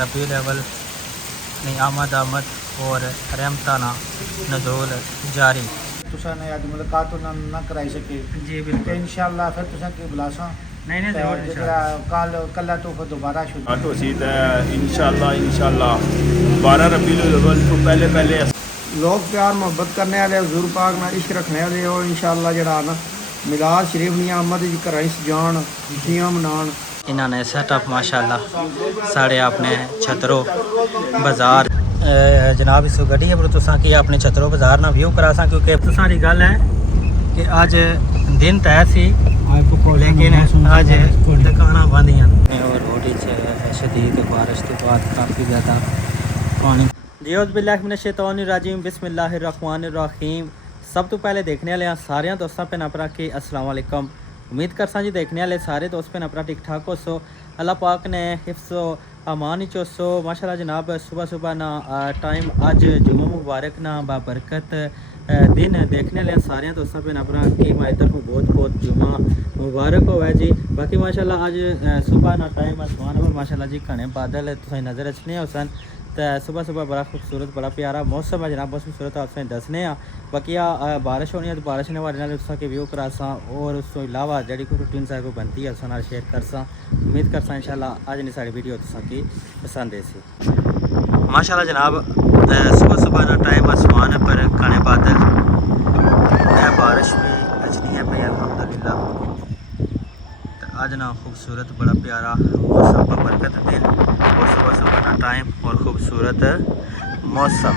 रबीउल अव्वल की आमद और रहमताना नज़ूल जारी। तुसा ने अज मुलाकात उन्होंने ना कराई सके जी बिल्कुल, इंशाअल्लाह फिर तुसा की बुलासा नहीं ज़रूर कल कल तो फिर दोबारा शुरू तो सी इंशाअल्लाह 12 रबीउल अव्वल तो पहले लोग प्यार मोहब्बत करने वाले हजूर पाक ना इश्क रखने वाले हो इंशाअल्लाह जड़ा ना मिलाद शरीफ नी आमद कराई जान खुशियां मनान। इन्होंने सेटअप माशाल्लाह साढ़े अपने छतरों बाजार जनाब इस गड्डी पर तुसा की अपने छतरों बाजार ना व्यू करा सा क्योंकि सारी गल है कि अज दिन तय सी लेकिन अज दुकाना बंद हैं और रोड शदीद बारिश के बाद काफ़ी ज़्यादा पानी। जियोज़बिल्लाहिमिनश्शैतानिर्रजीम बिस्मिल्लाहिर्रहमानिर्रहीम। सब तो पहले देखने वाले सारे दोस्तों भैन भरा के अस्सलाम वालेकुम। उम्मीद करसा जी देखने वाले सारे दोस्त भैन भरा ठीक ठाक हो सो अल्लाह पाक ने हिफ्ज़ो अमान चो सो माशाल्लाह जनाब। सुबह सुबह ना टाइम अज जुम्मा मुबारक ना बाबरकत दिन देखने वाले सारे दोस्तों भैन भरा की मैं तरफों बहुत बहुत जुम्मा मुबारक हो जी। बाकी माशाल्लाह अज सुबह ना टाइम आसमान पर माशाल्लाह जी घने बादल तुसें नज़र अचने हो सन तो सुबह सुबह बड़ा खूबसूरत बड़ा प्यारा मौसम है जनाब। मौसम सूरत आप दसने बाकी बारिश होनी है तो बारिश ने बारे तुसा के व्यू करा सा और उस तो इलावा जी कोई रूटीन सा कोई बनती है उस शेयर कर सा। उम्मीद कर सा इंशाल्लाह अज नहीं साड़ी वीडियो तुसा की पसंद है सी माशाल्लाह जनाब। सुबह सुबह ना टाइम आसमान पर घने बादल बारिश भी अजनी है भाई अल्हम्दुलिल्लाह। आज ना खूबसूरत बड़ा प्यारा मौसम बरकत दिन और सुबह सुबह का टाइम और खूबसूरत मौसम।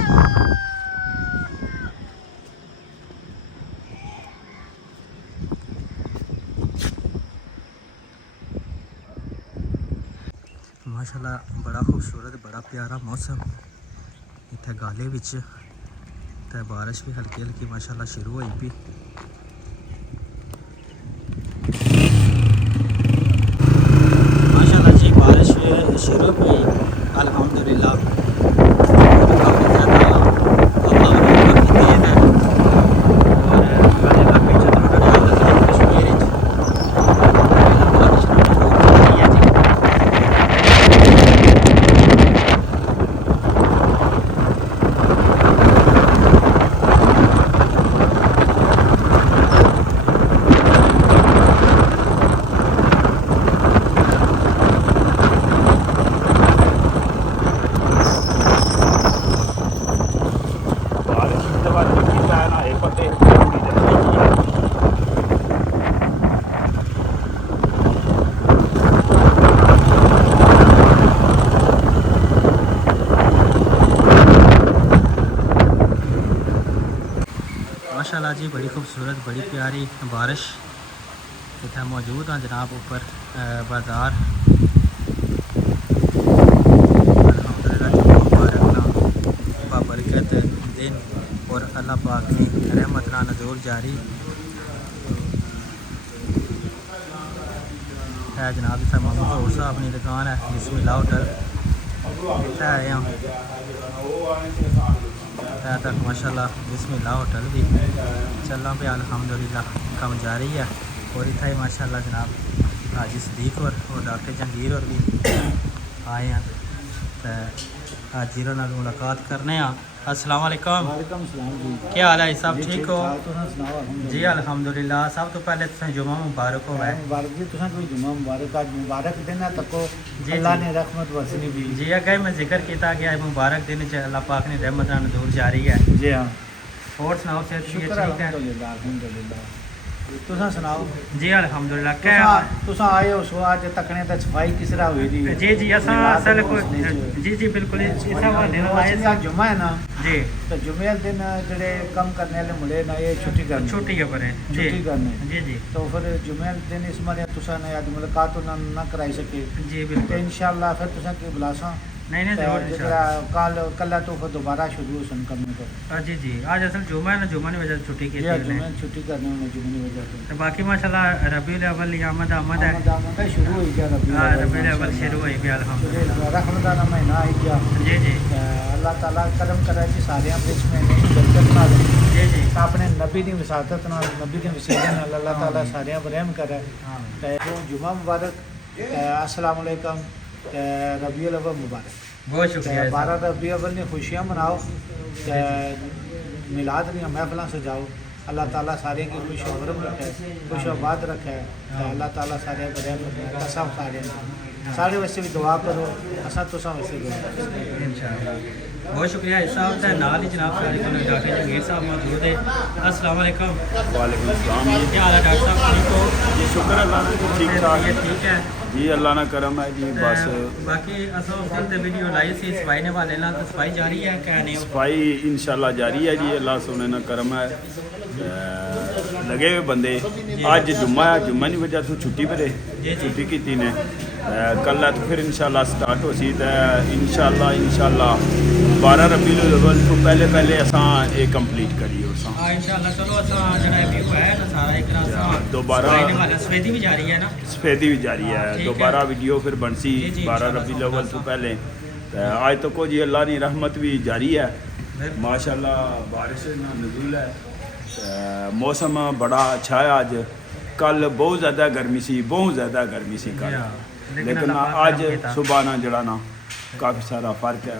माशाल्लाह बड़ा खूबसूरत बड़ा प्यारा मौसम इतने गाले विच ते बारिश भी हल्की हल्की माशाल्लाह शुरू हुई भी। बारिश शुरू हुई अल्हम्दुलिल्लाह। काफ़ी ज़्यादा हवा काफ़ी तेज़ है और काफ़ी कश्मीर बारिश है जी। माशाल्लाह जी बड़ी खूबसूरत बड़ी प्यारी बारिश इतना मौजूद हैं जनाब ऊपर बाज़ार। बाबरकत दिन और अल्लाह पाक की रहमत ना नज़ूर जारी है जनाब। इस मामू कपूर साहब अपनी दुकान है बिस्मिल्लाह होटल आए हैं तक माशाल्लाह बिस्मिल्लाह होटल भी चलना पे अल्हम्दुलिल्लाह कम जारी है। और इतना ही माशाल्लाह जनाब हाजी सदीक और डॉक्टर जहांगीर और भी आए हैं तो आज जीरो नाल मुलाकात करने अस्सलाम वालेकुम। वालेकुम सलाम जी क्या हाल है सब ठीक हो तुसा सुनाओ जी अल्हम्दुलिल्लाह। सब तो पहले तुसें जुम्मा मुबारक हो है मुबारक जी तुसा कोई जुम्मा मुबारक आज मुबारक दिन है तको जी, अल्लाह जी। ने रहमत बरसनी भी जी अगर मैं जिक्र किया गया मुबारक दिन च अल्लाह पाक ने रहमत ना नज़ूर जारी है। जी हाँ और सुनाओ सेहत भी शुक्र ठीक है अल्हम्दुलिल्लाह तुसा सुनाओ जी अल्हम्दुलिल्लाह। क्या तुसा आए हो सो आज तकने ते सफाई किस तरह हुई दी जी जी असा असल को जी जी बिल्कुल इस हवाले नाल आए सा जुम्मा है ना जी तो जुम्मे वाले दिन जेडे कम करने वाले मुंडे ना ये छुट्टी करनी छुट्टी है पर जी छुट्टी करने जी जी तो फिर जुम्मे वाले दिन इस मारे तुसा ने अज मुलाकात उन्होंने ना कराई सके जी बिल्कुल इंशाअल्लाह फिर तुसा की बुलासा नहीं ज़रूर कल कल तो फिर दोबारा शुरू सन करने को जी जी आज असल जुम्मा है ना जुम्मा की वजह से छुट्टी की थी जुम्मे छुट्टी करने में जुम्मे की वजह से तो बाकी माशाल्लाह रबीउल अव्वल आमद है आमद शुरू हुई जा रबीउल अव्वल शुरू हुई भी अल्हम्दुलिल्लाह। रहमत का महीना आई गया जी जी अल्लाह ताला करम करे कि सारे विच में बरकत नाल जी जी अपने नबी की विसादत नाल नबी के वसीले नाल अल्लाह ताला सारे पर रहम करे। तो जुम्मा मुबारक अस्सलाम वालेकुम रबीउल अव्वल मुबारक। बहुत शुक्रिया 12 रबी अव्वल ने खुशियां मनाओ ते मिलाद दी महफिलां सजाओ। अल्लाह ताला सारे की खुश उम्र रखे, खुश आबाद रखे। अल्लाह ताला सारे बड़े कसम सारे वैसे भी दुआ करो, असा तुसा वैसे दुआ करो इंशाअल्लाह। बहुत शुक्रिया साहब ते नाल ही जनाब सारे को डॉक्टर जंगीर साहब मौजूद है। अस्सलाम वालेकुम। वालेकुम सलाम क्या हाल है डॉक्टर साहब, ठीक हो? जी, शुक्र अल्लाह का, ठीक ठाक ये ठीक है जी, अल्लाह ना करम है जी। बस बाकी असा उस वक्त वीडियो लाई सी सफाई ने वाले ना, तो सफाई जारी है क्या नहीं? सफाई इंशाल्लाह जारी है जी, अल्लाह सोने ना करम है। लगे हुए बंदे, अज जुम्मा है, जुम्मे की वजह तो छुट्टी पर छुट्टी की ने, कल है तो फिर इंशाल्लाह स्टार्ट हो सी। इंशाल्लाह 12 रबी अव्वल तो पहले असां ये कंप्लीट करिए। इंशाल्लाह चलो असा जरा व्यू है ना सारा एक रास्ता दोबारा सफाई ने वाला सफेदी भी जारी है ना, सफेदी भी जारी है। ठीक है। दोबारा वीडियो फिर बनसी जी, जी, 12 इंशाल्लाह, रबी अव्वल तो पहले। आज तो को जी अल्लाह की रहमत भी जारी है माशाल्लाह, बारिश ना नज़ूल है। मौसम बड़ा अच्छा है आज। कल बहुत ज़्यादा गर्मी सी, बहुत ज़्यादा गर्मी सी कल, लेकिन आज सुबह ना जड़ा ना काफ़ी सारा फ़र्क है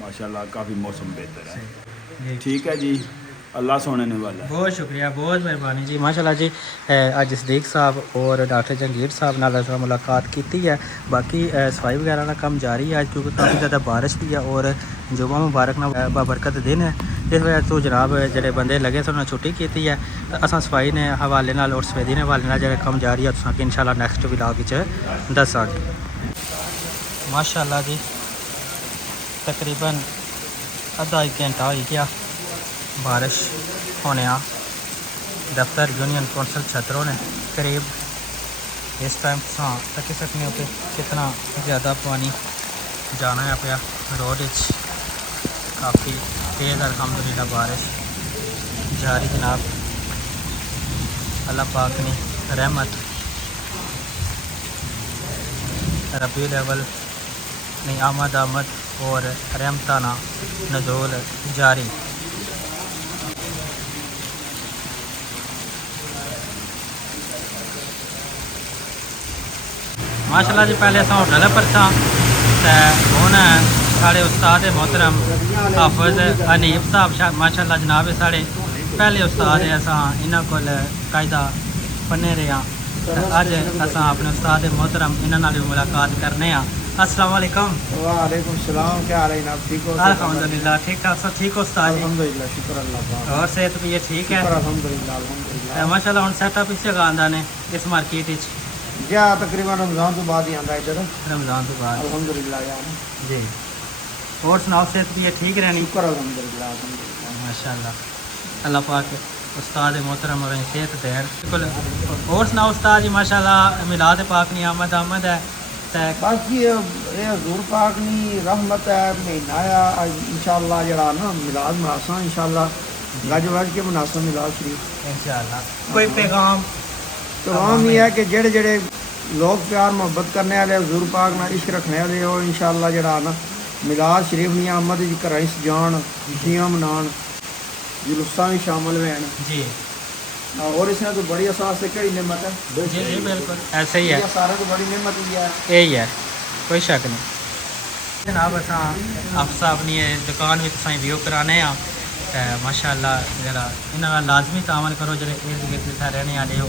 माशाल्लाह, काफ़ी मौसम बेहतर है। ठीक है जी, अल्लाह सोने ने वाला है। बहुत शुक्रिया, बहुत मेहरबानी जी माशाल्लाह जी। अज सदीक साहब और डॉक्टर जंगीर साहब नाल असां मुलाकात की है। बाकी सफाई वगैरह का कम जारी है क्योंकि काफ़ी ज़्यादा बारिश भी है और जुम्मा मुबारक ना बाबरकत दिन है, इस वजह तो जनाब जेडे बंदे लगे थे उन्होंने छुट्टी की है। असां सफाई ने हवाले नाल और सफेदी ने हवाले नाल जेडे कम जारी है तुसां कि इंशाल्लाह नैक्सट व्लॉग विच दस्सांगे माशाल्लाह जी। तकरीबन आधा एक घंटा हो गया बारिश होने आ। दफ्तर यूनियन कौंसल छतरों ने करीब इस टाइम तक सकने होते कितना ज़्यादा पानी जाना है पाया रोड काफ़ी तेज़ अल्हम्दुलिल्लाह बारिश जारी जनाब। अल्लाह पाक ने रहमत रबी अव्वल नहीं आमद और रहमताना नज़ूल जारी। माशाल्लाह जी पहले असा होटल पर था हूँ साढ़े उस्ताद मोहतरम हाफिज अनीफ साहब माशाल्लाह जनाब साढ़े पहले उस्ताद है। असा इन्हों को कायदा पढ़ने रहे हैं, अज असा अपने उस्ताद मोहतरम इन्होंने भी मुलाकात करने। अस्सलाम वालेकुम। वालेकुम सलाम, क्या हाल है जनाब, ठीक हो? अल्हम्दुलिल्लाह ठीक ठाक सब ठीक हो उस्ताद जी? अल्हम्दुलिल्लाह, शुक्र अल्लाह का। और सेहत भी ये ठीक है? अल्हम्दुलिल्लाह माशाल्लाह। हम सेटअप इस जगह आंदा ने इस मार्केट जा तकरीबन रमज़ान तो बाद ही आंदा इधर, रमज़ान तो बाद अल्हम्दुलिल्लाह यार जी। और सुनाओ सेहत भी ये ठीक रहनी? शुक्र अल्हम्दुलिल्लाह माशाल्लाह। अल्लाह पाक उस्ताद मोहतरम और सेहत देन बिल्कुल। और सुनाओ उस्ताद जी माशाल्लाह मिलाद पाक नी आमद है बाकी ये हजूर पाक नी रहमत है महीना आया इंशाल्लाह जरा ना मिलाद मनासा इंशाल्लाह गज वज के मनासा मिलाद शरीफ इंशाल्लाह। कोई पैगाम ये है कि जेड़े जेड़े लोग प्यार मोहब्बत करने वाले हजूर पाक ना इश्क रखने वाले हो इंशाल्लाह जरा ना मिलाद शरीफ नी आमद घर सजान, खुशियां मनान, जुलूसा भी शामिल हुए जी। और इसमें तो बड़ी असास से कई नेमत है। जी जी बिल्कुल ऐसे ही है, सारे को बड़ी नेमत ही है, यही है, कोई शक नहीं जनाब। असा आप साहब ने दुकान में तुम व्यू कराने माशाल्लाह जरा इन्होंने लाजमी तामल करो जो इर्द गिर्द रहने वाले हो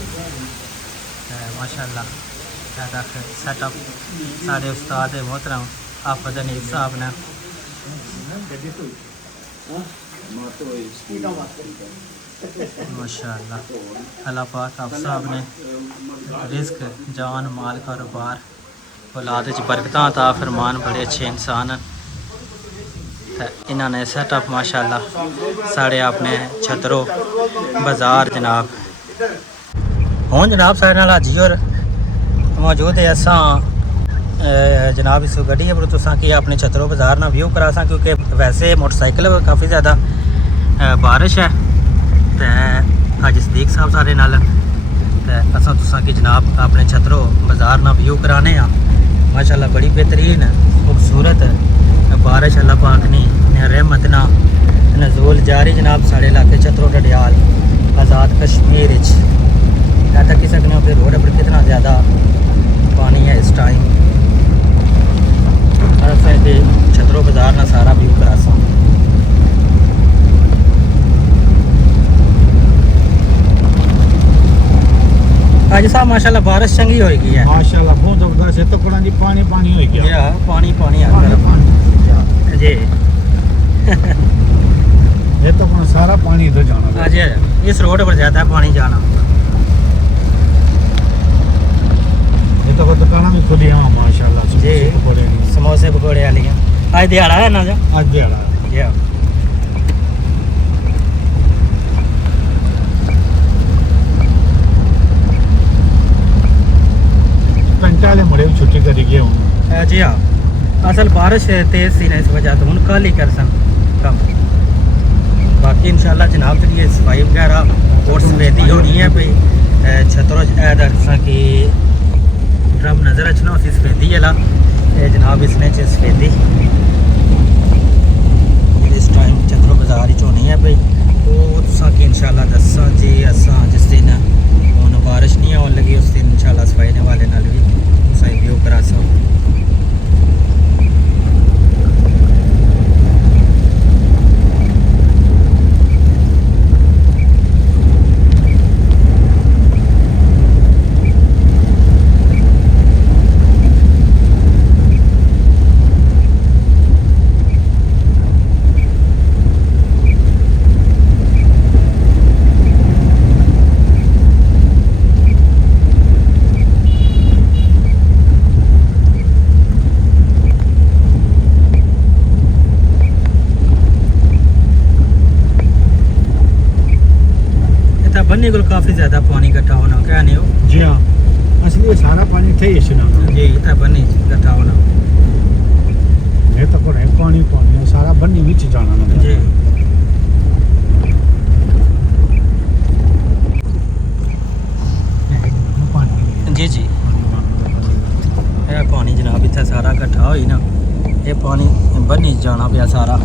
माशाल्लाह। सेटअप सारे उस्ताद मोहतरम हाफिज अनीफ साहब ने माशाल्लाह। अल्लाह पाक आप साहब ने रिस्क जान माल कारोबार औलाद बरकत ता फरमान, बड़े अच्छे इंसान इन्होंने सेटअप माशाल्लाह साढ़े अपने छतरो बाज़ार जनाब। हूँ जनाब साढ़े नाल हाजी होर मौजूद है। असा जनाब इस गड्डी पर तुसा कि अपने छतरो बाज़ार ना व्यू करा सा क्योंकि वैसे मोटरसाइकिल काफ़ी ज़्यादा बारिश है। तो अज सदीक साहब सारे नाल असा तुसा कि जनाब अपने छतरो बाज़ार ना व्यू कराने माशाल्लाह। बड़ी बेहतरीन खूबसूरत बारिश अल्लाह पाक ने रहमत ना नज़ूल जारी जनाब। साढ़े इलाके छतरो डडियाल आज़ाद कश्मीर तक ही सकने फिर रोड पर कितना ज़्यादा पानी है इस टाइम असें ते छतरो बाजार ना सारा व्यू करासा। आज साहब माशाल्लाह बारिश चंगी हो गई है माशाल्लाह बहुत जबरदस्त है। तो कोड़ा जी पानी पानी हो गया। या पानी पानी आ पानी गया पानी जी। ये तो अपना सारा पानी इधर जाना आज इस रोड पर ज़्यादा पानी जाना। ये तो दुकाना भी खुली है माशाल्लाह। जी। समोसे पकौड़े वाली आज दिहाड़ा है ना जो आज दिहाड़ा या पंचाले मड़े छुट्टी करी गए हूँ। जी हाँ असल बारिश तेज़ सी ना इस वजह तो हूँ कल ही कर सन कम। बाकी इंशाल्लाह जनाब जी सफाई वगैरह और सफेदी होनी है भाई छतरो ऐसा कि ड्रम नज़र अचना उसी सफेदी है जनाब इसने च सफेदी इस टाइम छतरो बाजार ही होनी है भाई वो तुसा कि इंशाल्लाह दसा जी असा जिस दिन हूँ बारिश नहीं आने लगी उस दिन इंशाल्लाह सफाई ने वाले नाल भी सही व्यू करा सो। बन्नी को काफ़ी ज़्यादा पानी इकट्ठा होना क्या नहीं हो। जी हाँ असली सारा पानी थे ही ना जी इतना बन्नी इकट्ठा होना ये तो कोड़ा पानी पानी सारा बन्नी विच जाना ना जी। जी जी ये पानी जनाब इतना सारा इकट्ठा होई ना ये पानी बन्नी जाना पिया सारा।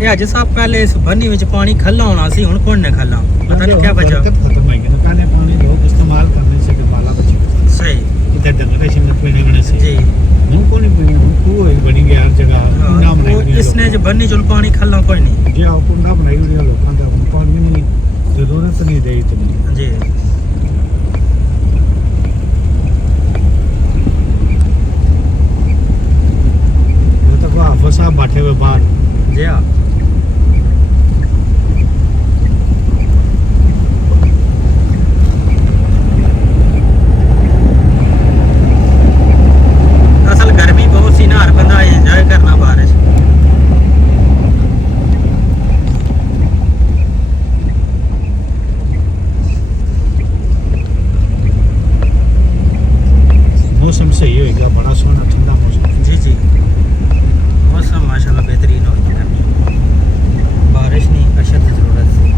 ये अज साहब पहले इस बन्नी में पानी खल्ला होना सी हुण कौन ने खल्ला पता नहीं क्या वजह खत्म हो गया। पहले पानी लोग इस्तेमाल करने से माला बची सही इधर डंगर शिंगर पीने बने से जी हूँ को नहीं पीने हूँ को बनी गया हर जगह कुंडा बनाई हुई है इसने जो बन्नी चल पानी खल्ला कोई नहीं जी हाँ कुंडा बनाई हुई है लोगों का पानी नहीं जरूरत नहीं रही इतनी जी। ये तो हाफिज साहब बैठे हुए बाहर जी हाँ असल गर्मी बहुत सी ना हर बंदा एंजॉय करना बारिश। मौसम सही होएगा बड़ा सोना ठंडा मौसम। जी जी मौसम माशाल्लाह बेहतरीन हो गया बारिश नहीं अशद ज़रूरत थी।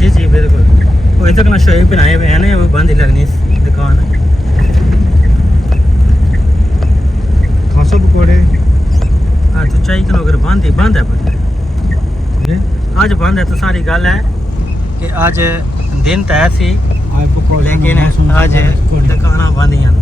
जी जी बिल्कुल वही तक ना शोई बनाए हुए हैं ना वो बंद ही लगनी दुकान। खासा पकौड़े हाँ तो चाहिए किलो अगर बंद है बंद आज बंद है तो सारी गल है कि आज दिन तो ऐसी लेकिन आज दुकाना बंद ही हैं।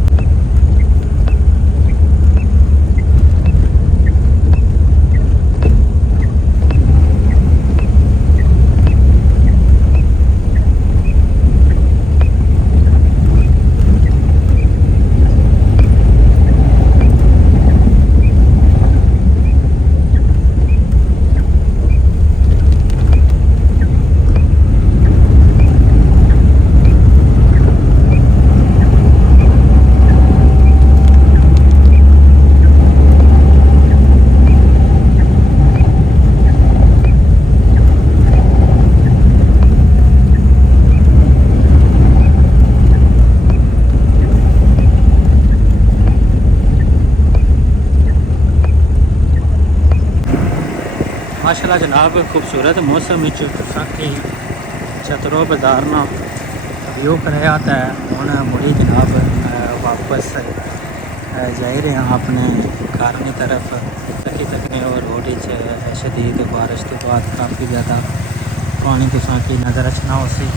माशाल्लाह जनाब खूबसूरत मौसम में कि चतरो बाजार ना व्यू कराया आता है हूँ मुड़ी जनाब वापस जा रहे हैं अपने घर की तरफ तकने और रोड शदीद बारिश के बाद काफ़ी ज़्यादा पानी तुसा की नज़र अचना हो सी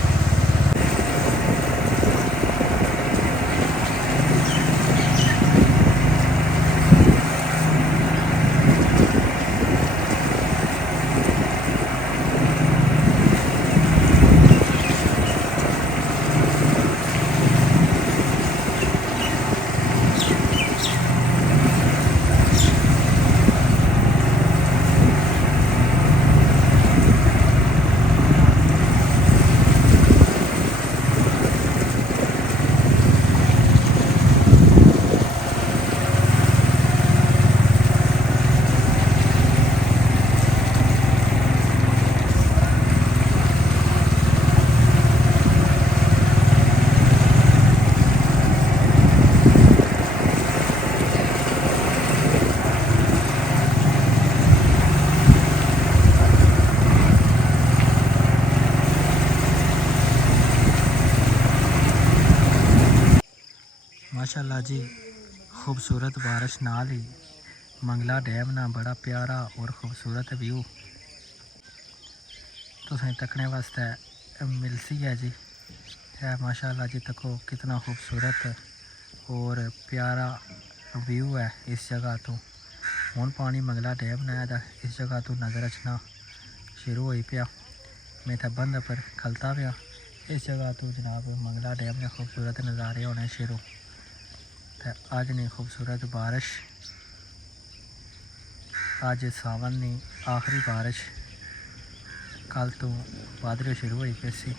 माशाल्लाह जी खूबसूरत बारिश नाल ही मंगला डैम ना बड़ा प्यारा और खूबसूरत व्यू तुसें तकने वास्ते मिलसी है जी है माशाल्लाह जी तको कितना खूबसूरत और प्यारा व्यू है इस जगह तो हुण पानी मंगला डैम ना इस जगह तो नज़र अचना शुरू हो पिया मैं तो बंद पर खलता पिया इस जगह तो जनाब मंगला डैम ने खूबसूरत नज़ारे होने शुरू आज नहीं खूबसूरत बारिश आज सावन नहीं आखिरी बारिश कल तो बादल शुरू हुई पैसी